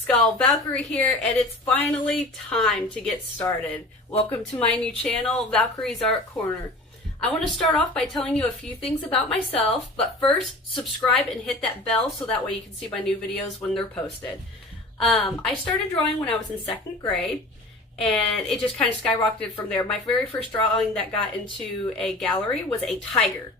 Skull Valkyrie here, and it's finally time to get started. Welcome to my new channel, Valkyrie's Art Corner. I want to start off by telling you a few things about myself, but first, subscribe and hit that bell so that way you can see my new videos when they're posted. I started drawing when I was in 2nd grade, and it just kind of skyrocketed from there. My very first drawing that got into a gallery was a tiger.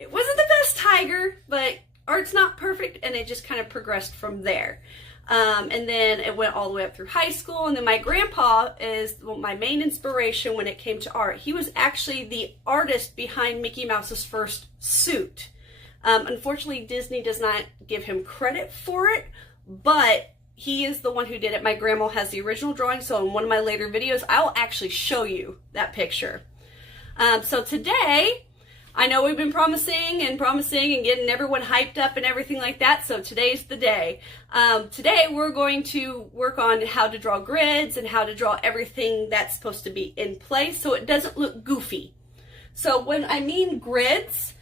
It wasn't the best tiger, but art's not perfect, and it just kind of progressed from there. And then it went all the way up through high school, and then my grandpa is my main inspiration when it came to art. He was actually the artist behind Mickey Mouse's first suit. Unfortunately, Disney does not give him credit for it, but he is the one who did it. My grandma has the original drawing, so in one of my later videos, I will actually show you that picture. So today, I know we've been promising and getting everyone hyped up and everything like that, so today's the day. Today we're going to work on how to draw grids and how to draw everything that's supposed to be in place so it doesn't look goofy. So when I mean grids,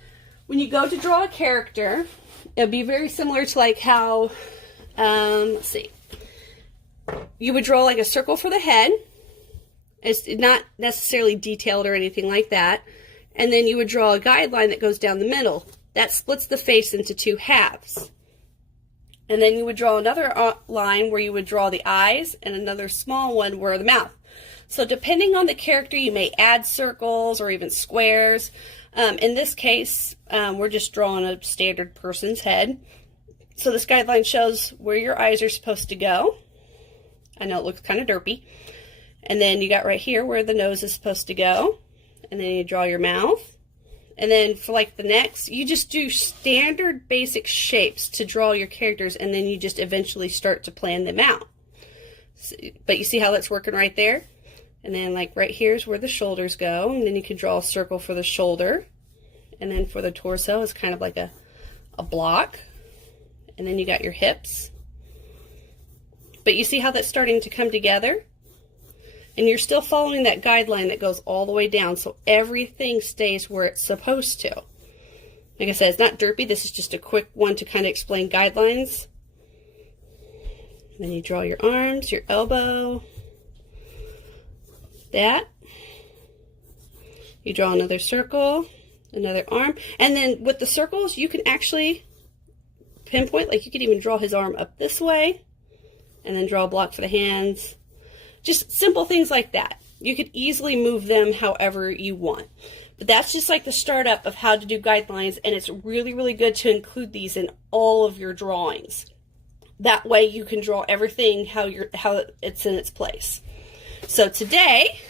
when you go to draw a character, it'll be very similar to like how, let's see, you would draw like a circle for the head. It's not necessarily detailed or anything like that. And then you would draw a guideline that goes down the middle. That splits the face into 2 halves. And then you would draw another line where you would draw the eyes and another small one where the mouth. So depending on the character, you may add circles or even squares. In this case, we're just drawing a standard person's head. So this guideline shows where your eyes are supposed to go. I know it looks kind of derpy. And then you got right here where the nose is supposed to go. And then you draw your mouth. And then for like the next, you just do standard basic shapes to draw your characters, and then you just eventually start to plan them out. So, but you see how that's working right there? And then like right here is where the shoulders go, and then you can draw a circle for the shoulder. And then for the torso, it's kind of like a block. And then you got your hips. But you see how that's starting to come together? And you're still following that guideline that goes all the way down, so everything stays where it's supposed to. Like I said, it's not derpy. This is just a quick one to kind of explain guidelines. And then you draw your arms, your elbow, that. You draw another circle, another arm. And then with the circles, you can actually pinpoint, like you could even draw his arm up this way, and then draw a block for the hands. Just simple things like that. You could easily move them however you want. But that's just like the startup of how to do guidelines, and it's really, really good to include these in all of your drawings. That way you can draw everything how it's in its place. So today,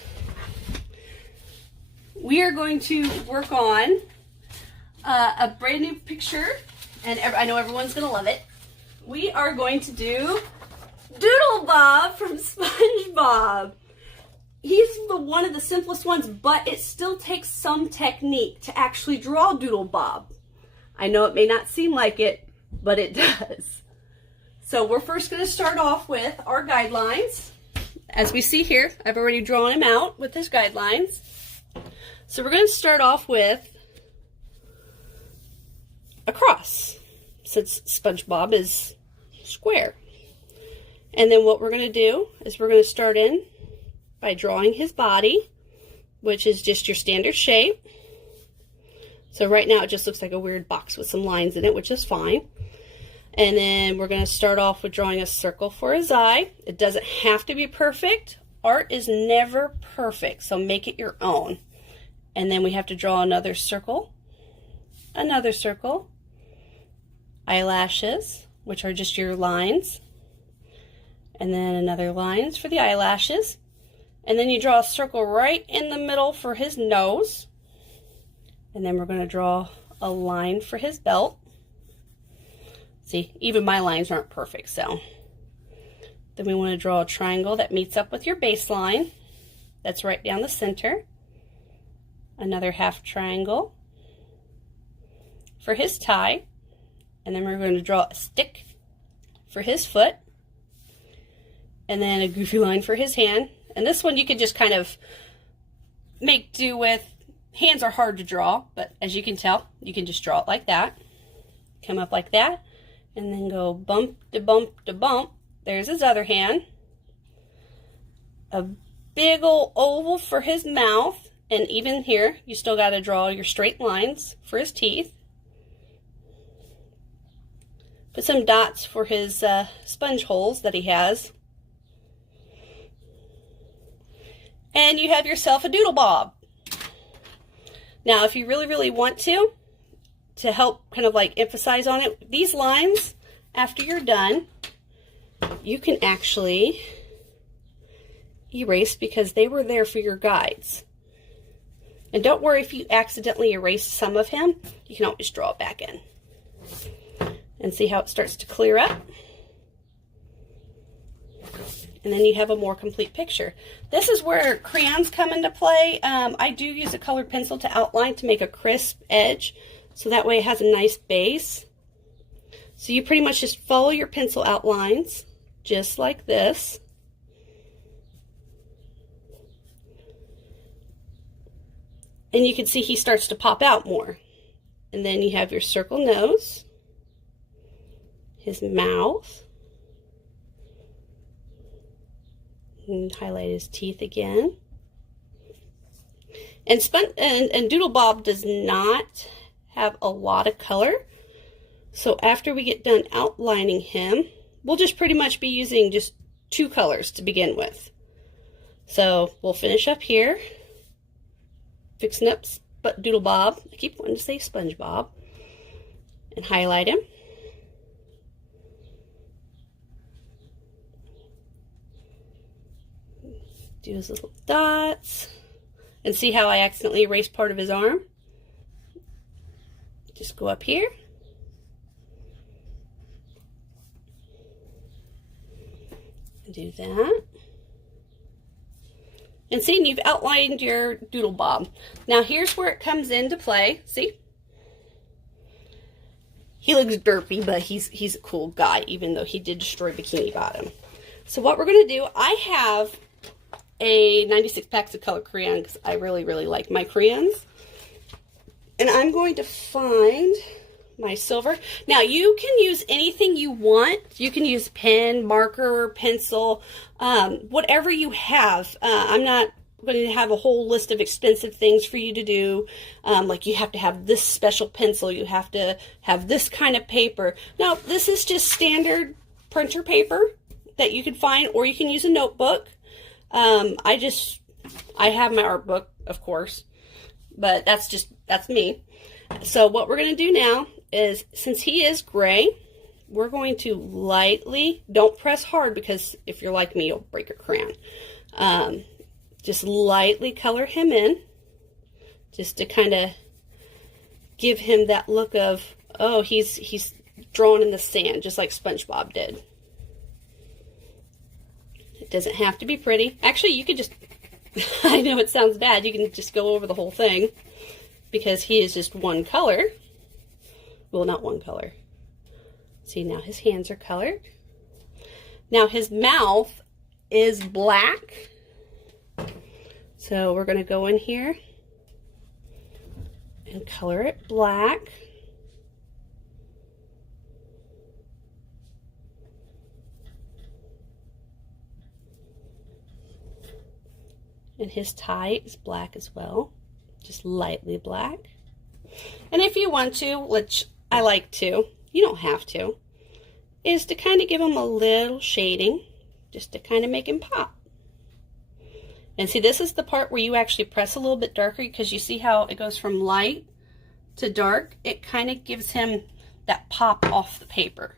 we are going to work on a brand new picture, and I know everyone's going to love it. We are going to do DOODLEBOB from SpongeBob. He's one of the simplest ones, but it still takes some technique to actually draw DOODLEBOB. I know it may not seem like it, but it does. So we're first going to start off with our guidelines. As we see here, I've already drawn him out with his guidelines. So we're going to start off with a cross, since SpongeBob is square. And then what we're going to do is we're going to start in by drawing his body, which is just your standard shape. So right now it just looks like a weird box with some lines in it, which is fine. And then we're going to start off with drawing a circle for his eye. It doesn't have to be perfect. Art is never perfect, so make it your own. And then we have to draw another circle, eyelashes, which are just your lines. And then another lines for the eyelashes. And then you draw a circle right in the middle for his nose. And then we're going to draw a line for his belt. See, even my lines aren't perfect, so. Then we want to draw a triangle that meets up with your baseline. That's right down the center. Another half triangle for his tie. And then we're going to draw a stick for his foot. And then a goofy line for his hand. And this one you can just kind of make do with. Hands are hard to draw, but as you can tell, you can just draw it like that. Come up like that, and then go bump to bump to bump. There's his other hand. A big old oval for his mouth. And even here, you still got to draw your straight lines for his teeth. Put some dots for his sponge holes that he has. And you have yourself a DOODLEBOB. Now, if you really, really want to help kind of like emphasize on it, these lines, after you're done, you can actually erase because they were there for your guides. And don't worry if you accidentally erase some of him, you can always draw it back in. And see how it starts to clear up? And then you have a more complete picture. This is where crayons come into play. I do use a colored pencil to outline to make a crisp edge, so that way it has a nice base. So you pretty much just follow your pencil outlines, just like this. And you can see he starts to pop out more. And then you have your circle nose, his mouth, and highlight his teeth again. And DOODLEBOB does not have a lot of color. So after we get done outlining him, we'll just pretty much be using just 2 colors to begin with. So we'll finish up here, fixing up DOODLEBOB. I keep wanting to say SpongeBob. And highlight him. Do his little dots. And see how I accidentally erased part of his arm? Just go up here. And do that. And see, you've outlined your DOODLEBOB. Now here's where it comes into play. See? He looks derpy, but he's a cool guy, even though he did destroy Bikini Bottom. So what we're going to do, I have a 96 packs of color crayon because I really, really like my crayons. And I'm going to find my silver. Now, you can use anything you want. You can use pen, marker, pencil, whatever you have. I'm not going to have a whole list of expensive things for you to do. Like you have to have this special pencil. You have to have this kind of paper. No, this is just standard printer paper that you can find, or you can use a notebook. I have my art book, of course, but that's me. So what we're going to do now is, since he is gray, we're going to lightly, don't press hard because if you're like me, you'll break your crayon. Just lightly color him in, just to kind of give him that look of, oh, he's drawn in the sand, just like SpongeBob did. It doesn't have to be pretty. Actually, you could just, I know it sounds bad, you can just go over the whole thing because he is just one color. Well, not one color. See, now his hands are colored. Now his mouth is black. So we're going to go in here and color it black. And his tie is black as well, just lightly black. And if you want to, which I like to, you don't have to, is to kind of give him a little shading, just to kind of make him pop. And see, this is the part where you actually press a little bit darker, because you see how it goes from light to dark. It kind of gives him that pop off the paper.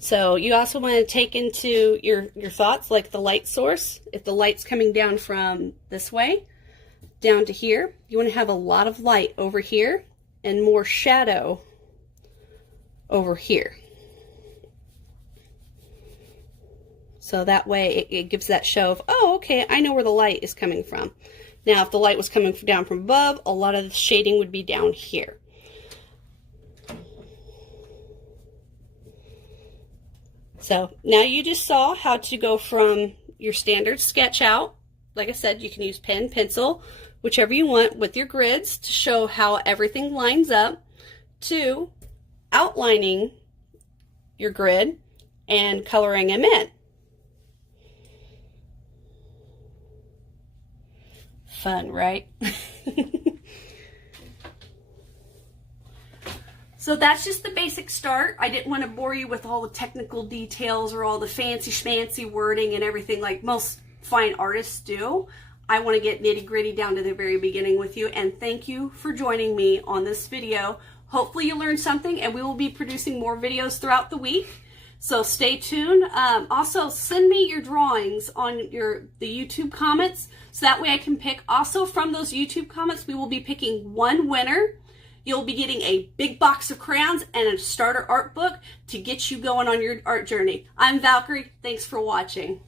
So you also want to take into your thoughts, like the light source. If the light's coming down from this way down to here, you want to have a lot of light over here and more shadow over here. So that way it gives that show of, oh, okay, I know where the light is coming from. Now, if the light was coming down from above, a lot of the shading would be down here. So now you just saw how to go from your standard sketch out. Like I said, you can use pen, pencil, whichever you want, with your grids to show how everything lines up, to outlining your grid, and coloring them in. Fun, right? So that's just the basic start. I didn't want to bore you with all the technical details or all the fancy schmancy wording and everything like most fine artists do. I want to get nitty-gritty down to the very beginning with you, and thank you for joining me on this video. Hopefully you learned something, and we will be producing more videos throughout the week. So stay tuned. Also, send me your drawings on the YouTube comments, so that way I can pick. Also, from those YouTube comments, we will be picking one winner. You'll be getting a big box of crayons and a starter art book to get you going on your art journey. I'm Valkyrie. Thanks for watching.